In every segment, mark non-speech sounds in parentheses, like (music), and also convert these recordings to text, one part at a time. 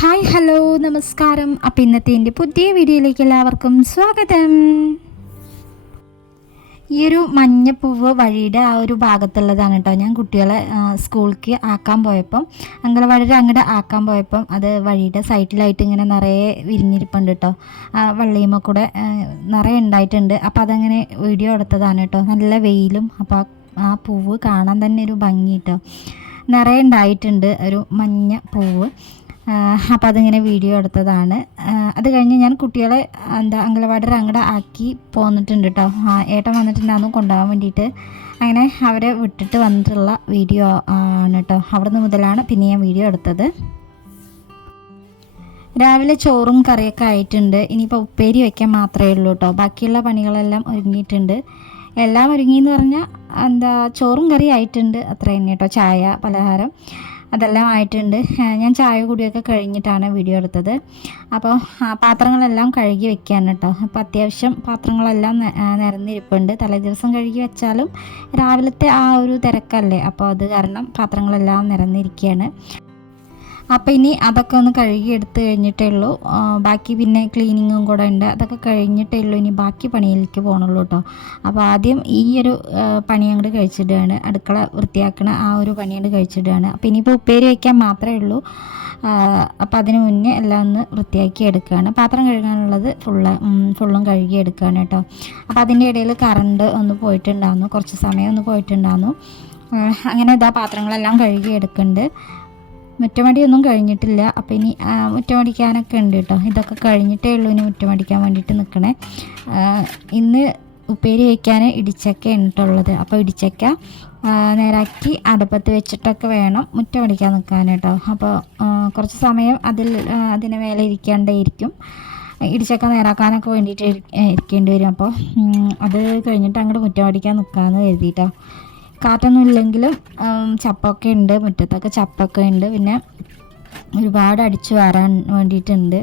Hi hello നമസ്കാരം. അപ്പം ഇന്നത്തെ എന്റെ പുതിയ വീഡിയോയിലേക്ക് എല്ലാവർക്കും സ്വാഗതം. ഈ ഒരു മഞ്ഞപ്പൂവ് വഴിയുടെ ആ ഒരു ഭാഗത്തുള്ളതാണ് കേട്ടോ. ഞാൻ കുട്ടികളെ സ്കൂളിലേക്ക് ആക്കാൻ പോയപ്പം അങ്കലവാടിയുടെ അങ്ങോട്ട് ആക്കാൻ പോയപ്പം അത് വഴിയുടെ സൈഡിലായിട്ട് ഇങ്ങനെ നിറയെ വിരിഞ്ഞിരിപ്പുണ്ട് കേട്ടോ. ആ വള്ളിയുമ്മ കൂടെ നിറയെ ഉണ്ടായിട്ടുണ്ട്. അപ്പോൾ അതങ്ങനെ വീഡിയോ എടുത്തതാണ് കേട്ടോ. നല്ല വെയിലും അപ്പോൾ ആ പൂവ് കാണാൻ തന്നെ ഒരു ഭംഗി കേട്ടോ. നിറയെ ഉണ്ടായിട്ടുണ്ട് ഒരു മഞ്ഞ പൂവ് അപ്പോൾ അതിങ്ങനെ വീഡിയോ എടുത്തതാണ്. അത് കഴിഞ്ഞ് ഞാൻ കുട്ടികളെ എന്താ അംഗനവാടിയുടെ അങ്ങടെ ആക്കി പോന്നിട്ടുണ്ട് കേട്ടോ ഏട്ടൻ വന്നിട്ടുണ്ടായിരുന്നു കൊണ്ടുപോകാൻ വേണ്ടിയിട്ട്. അങ്ങനെ അവരെ വിട്ടിട്ട് വന്നിട്ടുള്ള വീഡിയോ ആണ് കേട്ടോ അവിടുന്ന് മുതലാണ് പിന്നെ ഞാൻ വീഡിയോ എടുത്തത്. രാവിലെ ചോറും കറിയൊക്കെ ആയിട്ടുണ്ട്. ഇനിയിപ്പോൾ ഉപ്പേരി വയ്ക്കാൻ മാത്രമേ ഉള്ളൂ കേട്ടോ ബാക്കിയുള്ള പണികളെല്ലാം ഒരുങ്ങിയിട്ടുണ്ട്. എല്ലാം ഒരുങ്ങി എന്ന് പറഞ്ഞാൽ എന്താ ചോറും കറി ആയിട്ടുണ്ട്. അത്ര തന്നെ കേട്ടോ ചായ പലഹാരം. അതെല്ലാം ആയിട്ടുണ്ട്. ഞാൻ ചായ കുടിയൊക്കെ കഴിഞ്ഞിട്ടാണ് വീഡിയോ എടുത്തത്. അപ്പോൾ പാത്രങ്ങളെല്ലാം കഴുകി വെക്കാൻ കേട്ടോ. അപ്പോൾ അത്യാവശ്യം പാത്രങ്ങളെല്ലാം നിരന്നിരിപ്പുണ്ട്. തലേ ദിവസം കഴുകി വെച്ചാലും രാവിലത്തെ ആ ഒരു തിരക്കല്ലേ. അപ്പോൾ അത് കാരണം പാത്രങ്ങളെല്ലാം നിരന്നിരിക്കുകയാണ് അപ്പോൾ ഇനി അതൊക്കെ ഒന്ന് കഴുകി എടുത്ത് കഴിഞ്ഞിട്ടേ ഉള്ളൂ. ബാക്കി പിന്നെ ക്ലീനിങ്ങും കൂടെ ഉണ്ട്. അതൊക്കെ കഴിഞ്ഞിട്ടേ ഉള്ളൂ. ഇനി ബാക്കി പണിയിലേക്ക് പോകണുള്ളൂ കേട്ടോ. അപ്പോൾ ആദ്യം ഈ ഒരു പണി അങ്ങോട്ട് കഴിച്ചിടുകയാണ്. അടുക്കള വൃത്തിയാക്കണ ആ ഒരു പണി അങ്ങോട്ട് കഴിച്ചിടുകയാണ്. അപ്പോൾ ഇനിയിപ്പോൾ ഉപ്പേരി വയ്ക്കാൻ മാത്രമേ ഉള്ളൂ. അപ്പോൾ അതിന് മുന്നേ എല്ലാം ഒന്ന് വൃത്തിയാക്കി എടുക്കുകയാണ്. പാത്രം കഴുകാനുള്ളത് ഫുള്ള് ഫുള്ളും കഴുകി എടുക്കുകയാണ് കേട്ടോ. അപ്പോൾ അതിന്റെ ഇടയിൽ കറണ്ട് ഒന്ന് പോയിട്ടുണ്ടായിരുന്നു. കുറച്ച് സമയം ഒന്ന് പോയിട്ടുണ്ടായിരുന്നു. അങ്ങനെ ഇതാ പാത്രങ്ങളെല്ലാം കഴുകി എടുക്കുന്നുണ്ട്. മുറ്റമടിയൊന്നും കഴിഞ്ഞിട്ടില്ല. അപ്പോൾ ഇനി മുറ്റമടിക്കാനൊക്കെ ഉണ്ട് കേട്ടോ ഇതൊക്കെ കഴിഞ്ഞിട്ടേ ഉള്ളൂ ഇനി മുറ്റമടിക്കാൻ വേണ്ടിയിട്ട് നിൽക്കണേ ഇന്ന് ഉപ്പേരി വയ്ക്കാൻ ഇടിച്ചക്ക ഉണ്ടുള്ളത് അപ്പോൾ ഇടിച്ചക്ക നേരാക്കി അടുപ്പത്ത് വെച്ചിട്ടൊക്കെ വേണം മുറ്റമടിക്കാൻ നിൽക്കാൻ കേട്ടോ അപ്പോൾ കുറച്ച് സമയം അതിൽ അതിന് മേലെ ഇരിക്കേണ്ടിയിരിക്കും ഇടിച്ചക്ക നേരാക്കാനൊക്കെ വേണ്ടിയിട്ട് ഇരി- ഇരിക്കേണ്ടി വരും. അപ്പോൾ അത് കഴിഞ്ഞിട്ട് അങ്ങോട്ട് മുറ്റമടിക്കാൻ നിൽക്കാമെന്ന് കരുതിയിട്ടോ കാറ്റൊന്നും ഇല്ലെങ്കിലും ചപ്പൊക്കെ ഉണ്ട്. മുറ്റത്തൊക്കെ ചപ്പൊക്കെ ഉണ്ട്. പിന്നെ ഒരുപാട് അടിച്ചു വരാൻ വേണ്ടിയിട്ടുണ്ട്.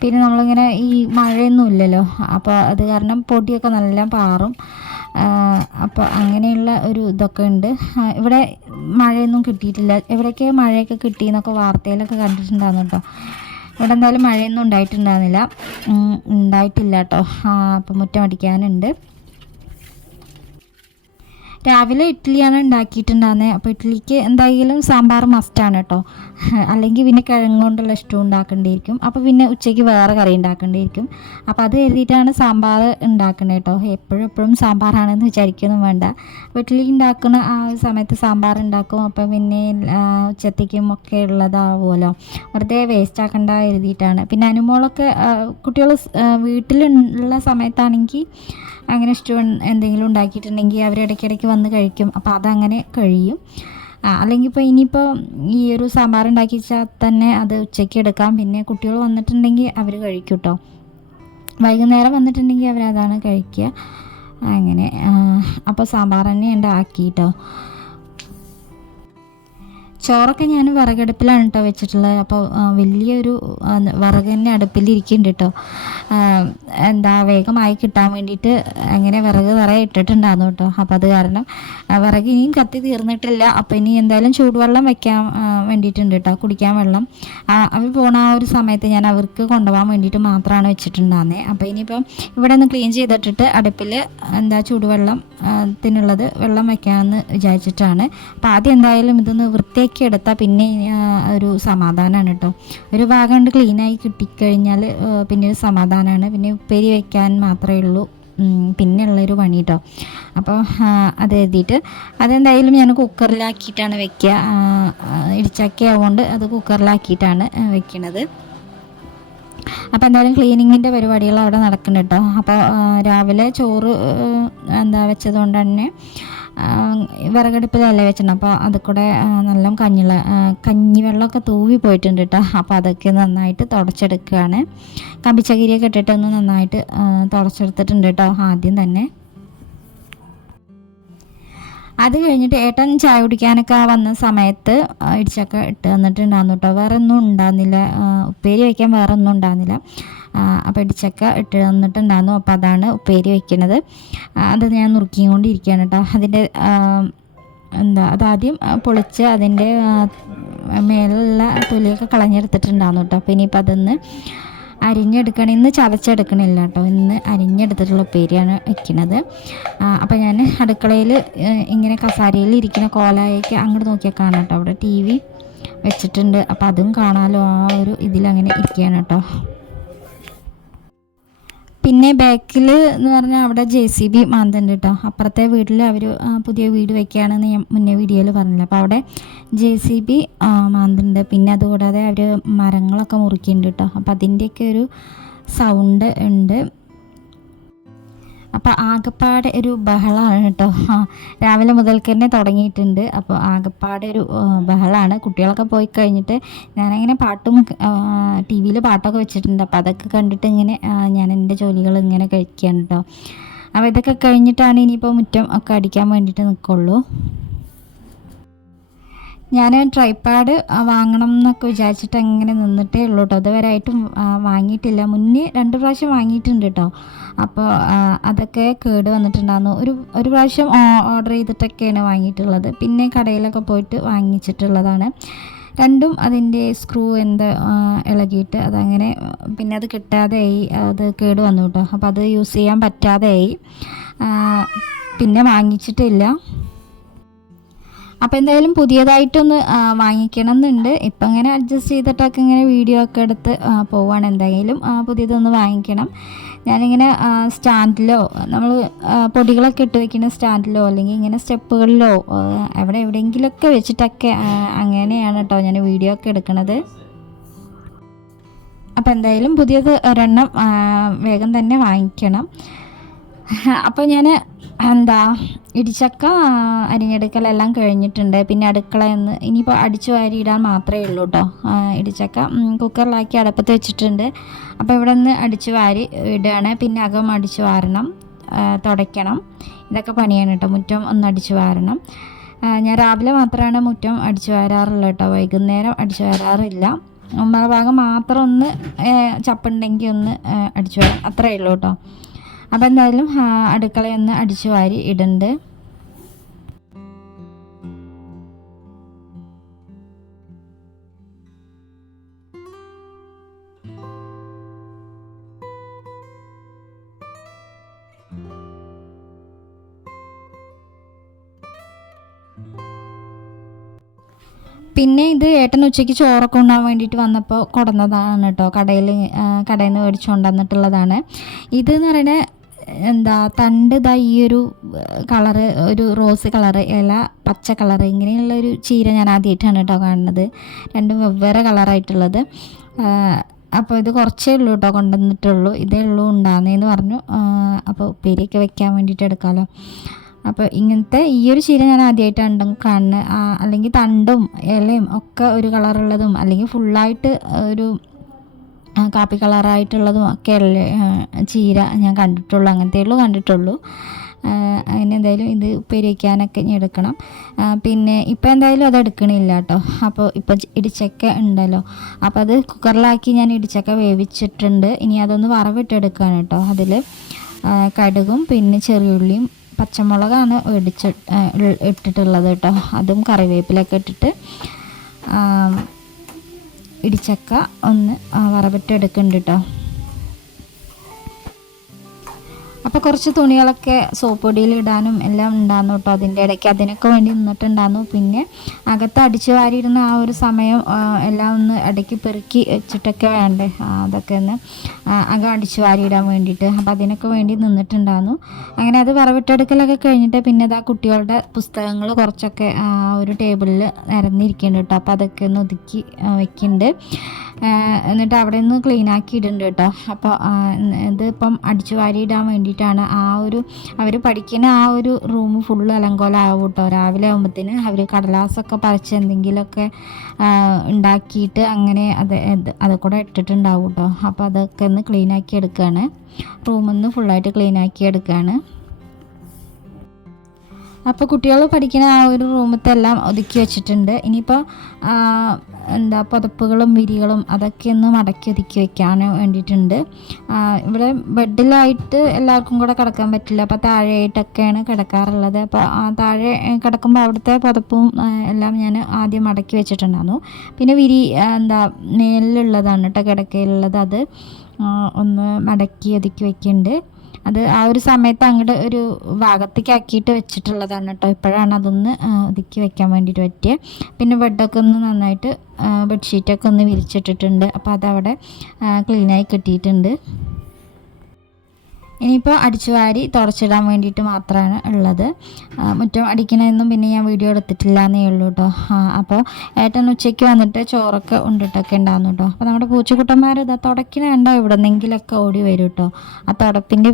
പിന്നെ നമ്മളിങ്ങനെ ഈ മഴയൊന്നും ഇല്ലല്ലോ. അപ്പോൾ അത് കാരണം പൊടിയൊക്കെ നല്ല പാറും. അപ്പോൾ അങ്ങനെയുള്ള ഒരു ഇതൊക്കെ ഉണ്ട്. ഇവിടെ മഴയൊന്നും കിട്ടിയിട്ടില്ല. എവിടെയൊക്കെ മഴയൊക്കെ കിട്ടി എന്നൊക്കെ വാർത്തയിലൊക്കെ കണ്ടിട്ടുണ്ടായിരുന്നു കേട്ടോ. ഇവിടെ എന്തായാലും മഴയൊന്നും ഉണ്ടായിട്ടുണ്ടായിരുന്നില്ല. ഉം, ഉണ്ടായിട്ടില്ല കേട്ടോ. അപ്പോൾ മുറ്റം അടിക്കാനുണ്ട്. രാവിലെ ഇഡ്ഡലിയാണ് ഉണ്ടാക്കിയിട്ടുണ്ടായിരുന്നത് അപ്പോൾ ഇഡ്ഡലിക്ക് എന്തായാലും സാമ്പാർ മസ്റ്റാണ് കേട്ടോ (laughs) അല്ലെങ്കിൽ പിന്നെ കിഴങ്ങ് കൊണ്ടുള്ള ഇഷ്ടം ഉണ്ടാക്കേണ്ടിയിരിക്കും. അപ്പോൾ പിന്നെ ഉച്ചയ്ക്ക് വേറെ കറി ഉണ്ടാക്കേണ്ടിയിരിക്കും. അപ്പോൾ അത് കരുതിയിട്ടാണ് സാമ്പാർ ഉണ്ടാക്കുന്നത് കേട്ടോ എപ്പോഴും എപ്പോഴും സാമ്പാറാണെന്ന് വിചാരിക്കൊന്നും വേണ്ട. ഇഡ്ഡലി ഉണ്ടാക്കുന്ന ആ സമയത്ത് സാമ്പാർ ഉണ്ടാക്കും. അപ്പോൾ പിന്നെ ഉച്ചത്തേക്കും ഒക്കെ ഉള്ളതാവുമല്ലോ. വെറുതെ വേസ്റ്റ് ആക്കണ്ട കരുതിയിട്ടാണ് പിന്നെ അനുമോളൊക്കെ കുട്ടികൾ വീട്ടിലുള്ള സമയത്താണെങ്കിൽ അങ്ങനെ ഇഷ്ടം എന്തെങ്കിലും ഉണ്ടാക്കിയിട്ടുണ്ടെങ്കിൽ അവർ ഇടയ്ക്കിടയ്ക്ക് വന്ന് കഴിക്കും. അപ്പോൾ അതങ്ങനെ കഴിയും. അല്ലെങ്കിൽ ഇപ്പോൾ ഇനിയിപ്പോൾ ഈ ഒരു സാമ്പാർ ഉണ്ടാക്കി വെച്ചാൽ തന്നെ അത് ഉച്ചയ്ക്ക് എടുക്കാം. പിന്നെ കുട്ടികൾ വന്നിട്ടുണ്ടെങ്കിൽ അവർ കഴിക്കും കേട്ടോ വൈകുന്നേരം വന്നിട്ടുണ്ടെങ്കിൽ അവരതാണ് കഴിക്കുക. അങ്ങനെ അപ്പോൾ സാമ്പാർ തന്നെ ഉണ്ടാക്കി കേട്ടോ ചോറൊക്കെ ഞാൻ വിറകടുപ്പിലാണ് കേട്ടോ വെച്ചിട്ടുള്ളത്. അപ്പോൾ വലിയൊരു വിറക് തന്നെ അടുപ്പിലിരിക്കുന്നുണ്ട് കേട്ടോ ആ, എന്താ വേഗമായി കിട്ടാൻ വേണ്ടിയിട്ട് അങ്ങനെ വിറക് നിറയെ ഇട്ടിട്ടുണ്ടായിരുന്നു കേട്ടോ അപ്പോൾ അത് കാരണം വിറക് ഇനിയും കത്തി തീർന്നിട്ടില്ല. അപ്പോൾ ഇനി എന്തായാലും ചൂടുവെള്ളം വെക്കാൻ വേണ്ടിയിട്ടുണ്ട് കേട്ടോ കുടിക്കാൻ വെള്ളം. അവർ പോണ ആ ഒരു സമയത്ത് ഞാൻ അവർക്ക് കൊണ്ടുപോകാൻ വേണ്ടിയിട്ട് മാത്രമാണ് വെച്ചിട്ടുണ്ടായിരുന്നത് അപ്പോൾ ഇനിയിപ്പം ഇവിടെ ഒന്ന് ക്ലീൻ ചെയ്തിട്ടിട്ട് അടുപ്പിൽ എന്താ ചൂടുവെള്ളം ത്തിനുള്ളത് വെള്ളം വെക്കാമെന്ന് വിചാരിച്ചിട്ടാണ്. അപ്പോൾ ആദ്യം എന്തായാലും ഇതൊന്ന് വൃത്തിയാക്കി എടുത്താൽ പിന്നെ ഒരു സമാധാനമാണ് കേട്ടോ ഒരു ഭാഗം കൊണ്ട് ക്ലീനായി കിട്ടിക്കഴിഞ്ഞാൽ പിന്നെ ഒരു സമാധാനമാണ് പിന്നെ ഉപ്പേരി വയ്ക്കാൻ മാത്രമേ ഉള്ളൂ. പിന്നെയുള്ളൊരു പണി കേട്ടോ അപ്പോൾ അത് എഴുതിയിട്ട് അതെന്തായാലും ഞാൻ കുക്കറിലാക്കിയിട്ടാണ് വെക്കുക ഇടിച്ചക്ക ആവുകൊണ്ട് അത് കുക്കറിലാക്കിയിട്ടാണ് ആ, വെക്കണത്. അപ്പോൾ എന്തായാലും ക്ലീനിങ്ങിന്റെ പരിപാടികൾ അവിടെ നടക്കുന്നുണ്ട് കേട്ടോ അപ്പോൾ രാവിലെ ചോറ് എന്താ വെച്ചത് കൊണ്ട് തന്നെ വിറകടുപ്പിലല്ലേ വെച്ചിട്ടുണ്ട് അപ്പോൾ അത് കൂടെ നല്ല കഞ്ഞിള കഞ്ഞി കഞ്ഞിവെള്ളമൊക്കെ തൂവി പോയിട്ടുണ്ട് കേട്ടോ അപ്പോൾ അതൊക്കെ നന്നായിട്ട് തുടച്ചെടുക്കുകയാണ് കമ്പിച്ചകിരിയൊക്കെ ഇട്ടിട്ടൊന്ന് നന്നായിട്ട് തുടച്ചെടുത്തിട്ടുണ്ട് കേട്ടോ ആദ്യം തന്നെ. അത് കഴിഞ്ഞിട്ട് ഏട്ടൻ ചായ കുടിക്കാനൊക്കെ വന്ന സമയത്ത് ഇടിച്ചൊക്കെ ഇട്ട് തന്നിട്ടുണ്ടായിരുന്നു കേട്ടോ വേറെ ഒന്നും ഉണ്ടാകുന്നില്ല ഉപ്പേരി വയ്ക്കാൻ വേറെ ഒന്നും ഉണ്ടായിരുന്നില്ല അപ്പോൾ ഇടിച്ചക്ക ഇട്ട് തന്നിട്ടുണ്ടായിരുന്നു. അപ്പോൾ അതാണ് ഉപ്പേരി വയ്ക്കുന്നത് അത് ഞാൻ നുറുക്കിയും കൊണ്ടിരിക്കുകയാണ് കേട്ടോ. അതിന്റെ എന്താ അതാദ്യം പൊളിച്ച് അതിന്റെ മേലുള്ള തൊലിയൊക്കെ കളഞ്ഞെടുത്തിട്ടുണ്ടായിരുന്നു കേട്ടോ. അപ്പോൾ ഇനിയിപ്പോൾ അതൊന്ന് അരിഞ്ഞെടുക്കണം. ഇന്ന് ചതച്ചെടുക്കണില്ല കേട്ടോ. ഇന്ന് അരിഞ്ഞെടുത്തിട്ടുള്ള ഉപ്പേരിയാണ് വെക്കുന്നത്. അപ്പോൾ ഞാൻ അടുക്കളയിൽ ഇങ്ങനെ കസാരയിൽ ഇരിക്കുന്ന കോലായേക്ക് അങ്ങോട്ട് നോക്കിയാൽ കാണാം കേട്ടോ. അവിടെ ടി വി വെച്ചിട്ടുണ്ട്. അപ്പോൾ അതും കാണാമല്ലോ ആ ഒരു ഇതിലങ്ങനെ ഇരിക്കുകയാണ് കേട്ടോ. പിന്നെ ബാക്കിൽ എന്ന് പറഞ്ഞാൽ അവിടെ ജെ സി ബി മാന്തുണ്ട് കേട്ടോ അപ്പുറത്തെ വീട്ടിൽ അവർ പുതിയ വീട് വെക്കുകയാണെന്ന് ഞാൻ മുന്നേ വീഡിയോയിൽ പറഞ്ഞില്ല. അപ്പോൾ അവിടെ ജെ സി ബി മാന്തുണ്ട്. പിന്നെ അതുകൂടാതെ അവർ മരങ്ങളൊക്കെ മുറിക്കുന്നുണ്ട് കേട്ടോ അപ്പോൾ അതിന്റെയൊക്കെ ഒരു സൗണ്ട് ഉണ്ട്. അപ്പോൾ ആകപ്പാടെ ഒരു ബഹളമാണ് കേട്ടോ. രാവിലെ മുതൽക്ക് തന്നെ തുടങ്ങിയിട്ടുണ്ട്. അപ്പോൾ ആകപ്പാടെ ഒരു ബഹളമാണ് കുട്ടികളൊക്കെ പോയി കഴിഞ്ഞിട്ട് ഞാനങ്ങനെ പാട്ടും ടി വിയിൽ പാട്ടൊക്കെ വെച്ചിട്ടുണ്ട്. അപ്പോൾ അതൊക്കെ കണ്ടിട്ട് ഇങ്ങനെ ഞാൻ എന്റെ ജോലികൾ ഇങ്ങനെ കഴിക്കുകയാണ് കേട്ടോ. അപ്പോൾ ഇതൊക്കെ കഴിഞ്ഞിട്ടാണ് ഇനിയിപ്പോൾ മുറ്റം ഒക്കെ അടിക്കാൻ വേണ്ടിയിട്ട് നിൽക്കുള്ളൂ ഞാൻ ട്രൈപാഡ് വാങ്ങണം എന്നൊക്കെ വിചാരിച്ചിട്ട് അങ്ങനെ നിന്നിട്ടേ ഉള്ളൂ കേട്ടോ അതുവരെ ആയിട്ടും വാങ്ങിയിട്ടില്ല. മുന്നേ രണ്ട് പ്രാവശ്യം വാങ്ങിയിട്ടുണ്ട് കേട്ടോ അപ്പോൾ അതൊക്കെ കേട് വന്നിട്ടുണ്ടായിരുന്നു. ഒരു ഒരു പ്രാവശ്യം ഓർഡർ ചെയ്തിട്ടൊക്കെയാണ് വാങ്ങിയിട്ടുള്ളത്. പിന്നെ കടയിലൊക്കെ പോയിട്ട് വാങ്ങിച്ചിട്ടുള്ളതാണ്. രണ്ടും അതിന്റെ സ്ക്രൂ എന്താ ഇളകിയിട്ട് അതങ്ങനെ പിന്നെ അത് കിട്ടാതെയായി. അത് കേട് വന്നു കേട്ടോ അപ്പോൾ അത് യൂസ് ചെയ്യാൻ പറ്റാതെയായി. പിന്നെ വാങ്ങിച്ചിട്ടില്ല. അപ്പോൾ എന്തായാലും പുതിയതായിട്ടൊന്ന് വാങ്ങിക്കണം എന്നുണ്ട് ഇപ്പം ഇങ്ങനെ അഡ്ജസ്റ്റ് ചെയ്തിട്ടൊക്കെ ഇങ്ങനെ വീഡിയോ ഒക്കെ എടുത്ത് പോവാണ്. എന്തായാലും പുതിയതൊന്ന് വാങ്ങിക്കണം. ഞാനിങ്ങനെ സ്റ്റാൻഡിലോ നമ്മൾ പൊടികളൊക്കെ ഇട്ട് വെക്കുന്ന സ്റ്റാൻഡിലോ അല്ലെങ്കിൽ ഇങ്ങനെ സ്റ്റെപ്പുകളിലോ എവിടെ എവിടെയെങ്കിലുമൊക്കെ വെച്ചിട്ടൊക്കെ അങ്ങനെയാണ് കേട്ടോ ഞാൻ വീഡിയോ ഒക്കെ എടുക്കണത്. അപ്പോൾ എന്തായാലും പുതിയത് ഒരെണ്ണം വേഗം തന്നെ വാങ്ങിക്കണം. അപ്പോൾ ഞാൻ എന്താ ഇടിച്ചക്ക അരിഞ്ഞെടുക്കലെല്ലാം കഴിഞ്ഞിട്ടുണ്ട്. പിന്നെ അടുക്കള എന്ന് ഇനിയിപ്പോൾ അടിച്ചു വാരി ഇടാൻ മാത്രമേ ഉള്ളൂ കേട്ടോ ഇടിച്ചക്ക കുക്കറിലാക്കി അടുപ്പത്ത് വെച്ചിട്ടുണ്ട്. അപ്പോൾ ഇവിടെ നിന്ന് അടിച്ചു വാരി ഇടുകയാണ്. പിന്നെ അകം അടിച്ചു വാരണം തുടയ്ക്കണം. ഇതൊക്കെ പണിയാണ് കേട്ടോ. മുറ്റം ഒന്ന് അടിച്ചു വാരണം. ഞാൻ രാവിലെ മാത്രമാണ് മുറ്റം അടിച്ചു വാരാറുള്ളത് കേട്ടോ. വൈകുന്നേരം അടിച്ചു വാരാറില്ല. ഒമ്പത് ഭാഗം മാത്രം ഒന്ന് ചപ്പുണ്ടെങ്കിൽ ഒന്ന് അടിച്ചു വാരാം. അത്രയേ ഉള്ളൂ കേട്ടോ. അപ്പോൾ എന്തായാലും അടുക്കളയൊന്ന് അടിച്ചു വാരി ഇടുന്നുണ്ട് പിന്നെ ഇത് ഏട്ടൻ ഉച്ചയ്ക്ക് ചോറൊക്കെ ഉണ്ണാൻ വേണ്ടിയിട്ട് വന്നപ്പോൾ കൊടുന്നതാണ് കേട്ടോ. കടയിൽ കടയിൽ നിന്ന് മേടിച്ചു കൊണ്ടുവന്നിട്ടുള്ളതാണ്. ഇതെന്ന് പറയുന്നത് എന്താ തണ്ട് ഇതാ ഈ ഒരു കളറ് ഒരു റോസ് കളറ് ഇല പച്ച കളറ് ഇങ്ങനെയുള്ള ഒരു ചീര ഞാൻ ആദ്യമായിട്ടാണ് കേട്ടോ കാണുന്നത്. രണ്ടും വെവ്വേറെ കളറായിട്ടുള്ളത്. അപ്പോൾ ഇത് കുറച്ചേ ഉള്ളൂ കേട്ടോ കൊണ്ടുവന്നിട്ടുള്ളൂ. ഇതേ ഉള്ളൂ ഉണ്ടാകുന്നതെന്ന് പറഞ്ഞു. അപ്പോൾ ഉപ്പേരിയൊക്കെ വെക്കാൻ വേണ്ടിയിട്ട് എടുക്കാമല്ലോ അപ്പോൾ ഇങ്ങനത്തെ ഈ ഒരു ചീര ഞാൻ ആദ്യമായിട്ടാണ് കാണുന്നത്. അല്ലെങ്കിൽ തണ്ടും ഇലയും ഒക്കെ ഒരു കളറുള്ളതും അല്ലെങ്കിൽ ഫുള്ളായിട്ട് ഒരു കാപ്പി കളറായിട്ടുള്ളതും ഒക്കെ അല്ലേ? ചീര ഞാൻ കണ്ടിട്ടുള്ളൂ അങ്ങനത്തെ ഉള്ളൂ കണ്ടിട്ടുള്ളൂ അങ്ങനെ എന്തായാലും ഇത് ഉപ്പേരി ഞാൻ എടുക്കണം. പിന്നെ ഇപ്പം എന്തായാലും അത് എടുക്കണില്ല കേട്ടോ. അപ്പോൾ ഇപ്പം ഇടിച്ചക്ക ഉണ്ടല്ലോ. അപ്പോൾ അത് കുക്കറിലാക്കി ഞാൻ ഇടിച്ചക്ക വേവിച്ചിട്ടുണ്ട്. ഇനി അതൊന്ന് വറവിട്ടെടുക്കുകയാണ് കേട്ടോ അതിൽ. കടുകും പിന്നെ ചെറിയുള്ളിയും പച്ചമുളകാണ് ഇടിച്ച് ഇട്ടിട്ടുള്ളത് കേട്ടോ. അതും കറിവേപ്പിലൊക്കെ ഇട്ടിട്ട്. ഇടിച്ചക്ക ഒന്ന് വറവിട്ട് വറവിട്ടെടുക്കുന്നുണ്ട് കേട്ടോ അപ്പോൾ കുറച്ച് തുണികളൊക്കെ സോപ്പ് പൊടിയിൽ ഇടാനും എല്ലാം ഉണ്ടായിരുന്നു കേട്ടോ. അതിന്റെ ഇടയ്ക്ക് അതിനൊക്കെ വേണ്ടി നിന്നിട്ടുണ്ടായിരുന്നു. പിന്നെ അകത്ത് അടിച്ചു വാരിയിരുന്ന ആ ഒരു സമയം എല്ലാം ഒന്ന് ഇടയ്ക്ക് പെറുക്കി വെച്ചിട്ടൊക്കെ വേണ്ടേ അതൊക്കെ ഒന്ന് അകം അടിച്ചു വാരിയിടാൻ വേണ്ടിയിട്ട്. അപ്പോൾ അതിനൊക്കെ വേണ്ടി നിന്നിട്ടുണ്ടായിരുന്നു. അങ്ങനെ അത് വറവിട്ടെടുക്കലൊക്കെ കഴിഞ്ഞിട്ട് പിന്നെ ഇതാ കുട്ടികളുടെ പുസ്തകങ്ങൾ കുറച്ചൊക്കെ ആ ഒരു ടേബിളിൽ നിരന്നിരിക്കുന്നുണ്ട് കേട്ടോ. അപ്പോൾ അതൊക്കെ ഒന്ന് ഒതുക്കി വെക്കുന്നുണ്ട്. എന്നിട്ട് അവിടെ നിന്ന് ക്ലീൻ ആക്കി ഇടുന്നുണ്ട് കേട്ടോ അപ്പോൾ ഇതിപ്പം അടിച്ചു വാരിയിടാൻ ഇടാൻ വേണ്ടിയിട്ടാണ് ആ ഒരു അവർ പഠിക്കുന്ന ആ ഒരു റൂം ഫുള്ള് അലങ്കോലമാവും കേട്ടോ രാവിലെ ആകുമ്പോഴത്തേന് അവർ കടലാസൊക്കെ പറിച്ച് എന്തെങ്കിലുമൊക്കെ ഉണ്ടാക്കിയിട്ട് അങ്ങനെ അത് അത് അത് കൂടെ ഇട്ടിട്ടുണ്ടാവും കേട്ടോ അപ്പോൾ അതൊക്കെ ഒന്ന് ക്ലീൻ ആക്കി എടുക്കുകയാണ് റൂമിൽ നിന്ന് ഫുള്ളായിട്ട് ക്ലീൻ ആക്കി എടുക്കുകയാണ് അപ്പോൾ കുട്ടികൾ പഠിക്കുന്ന ആ ഒരു റൂമത്തെല്ലാം ഒതുക്കി വെച്ചിട്ടുണ്ട്. ഇനിയിപ്പോൾ എന്താ പുതപ്പുകളും വിരികളും അതൊക്കെ ഒന്ന് മടക്കി ഒതുക്കി വെക്കാൻ വേണ്ടിയിട്ടുണ്ട്. ഇവിടെ ബെഡിലായിട്ട് എല്ലാവർക്കും കൂടെ കിടക്കാൻ പറ്റില്ല. അപ്പോൾ താഴെയായിട്ടൊക്കെയാണ് കിടക്കാറുള്ളത്. അപ്പോൾ ആ താഴെ കിടക്കുമ്പോൾ അവിടുത്തെ പുതപ്പും എല്ലാം ഞാൻ ആദ്യം മടക്കി വെച്ചിട്ടുണ്ടായിരുന്നു. പിന്നെ വിരി എന്താ മേലിലുള്ളതാണ് കേട്ടോ കിടക്കയിലുള്ളത് അത്. ഒന്ന് മടക്കി ഒതുക്കി വെക്കുന്നുണ്ട് അത് ആ ഒരു സമയത്ത് അങ്ങോട്ട് ഒരു ഭാഗത്തേക്ക് ആക്കിയിട്ട് വെച്ചിട്ടുള്ളതാണ് കേട്ടോ ഇപ്പോഴാണ് അതൊന്ന് ഒതുക്കി വെക്കാൻ വേണ്ടിയിട്ട് പറ്റിയത് പിന്നെ ബെഡൊക്കെ ഒന്ന് നന്നായിട്ട് ബെഡ്ഷീറ്റൊക്കെ ഒന്ന് വിരിച്ചിട്ടിട്ടുണ്ട്. അപ്പോൾ അതവിടെ ക്ലീനായി കിട്ടിയിട്ടുണ്ട്. ഇനിയിപ്പോൾ അടിച്ചു വാരി തുടച്ചിടാൻ വേണ്ടിയിട്ട് മാത്രമാണ് ഉള്ളത്. ആ, മുറ്റം അടിക്കണമെന്നും പിന്നെ ഞാൻ വീഡിയോ എടുത്തിട്ടില്ല എന്നേ ഉള്ളൂ കേട്ടോ അപ്പോൾ ഏട്ടൻ ഉച്ചയ്ക്ക് വന്നിട്ട് ചോറൊക്കെ ഉണ്ടിട്ടൊക്കെ ഉണ്ടാകുന്നു കേട്ടോ അപ്പോൾ നമ്മുടെ പൂച്ചക്കുട്ടന്മാർ ഇതാ തുടക്കിന ഇവിടെ നിന്നെങ്കിലൊക്കെ ഓടി വരും കേട്ടോ ആ തുടപ്പിന്റെ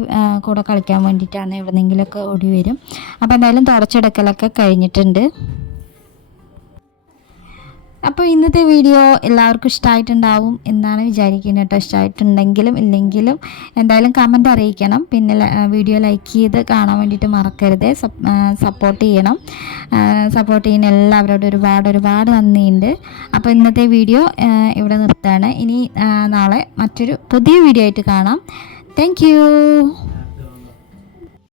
കൂടെ കളിക്കാൻ വേണ്ടിയിട്ടാണ് ഇവിടെ നിന്നെങ്കിലൊക്കെ ഓടി വരും. അപ്പോൾ എന്തായാലും തുടച്ചെടുക്കലൊക്കെ കഴിഞ്ഞിട്ടുണ്ട്. അപ്പോൾ ഇന്നത്തെ വീഡിയോ എല്ലാവർക്കും ഇഷ്ടമായിട്ടുണ്ടാവും എന്നാണ് വിചാരിക്കുന്നത് കേട്ടോ. ഇഷ്ടമായിട്ടുണ്ടെങ്കിലും ഇല്ലെങ്കിലും എന്തായാലും കമന്റ് അറിയിക്കണം. പിന്നെ വീഡിയോ ലൈക്ക് ചെയ്ത് കാണാൻ വേണ്ടിയിട്ട് മറക്കരുത്. സപ്പോർട്ട് ചെയ്യണം. സപ്പോർട്ട് ചെയ്യുന്ന എല്ലാവരോടും ഒരുപാട് ഒരുപാട് നന്ദിയുണ്ട്. അപ്പോൾ ഇന്നത്തെ വീഡിയോ ഇവിടെ നിർത്താണ് ഇനി നാളെ മറ്റൊരു പുതിയ വീഡിയോ ആയിട്ട് കാണാം. താങ്ക്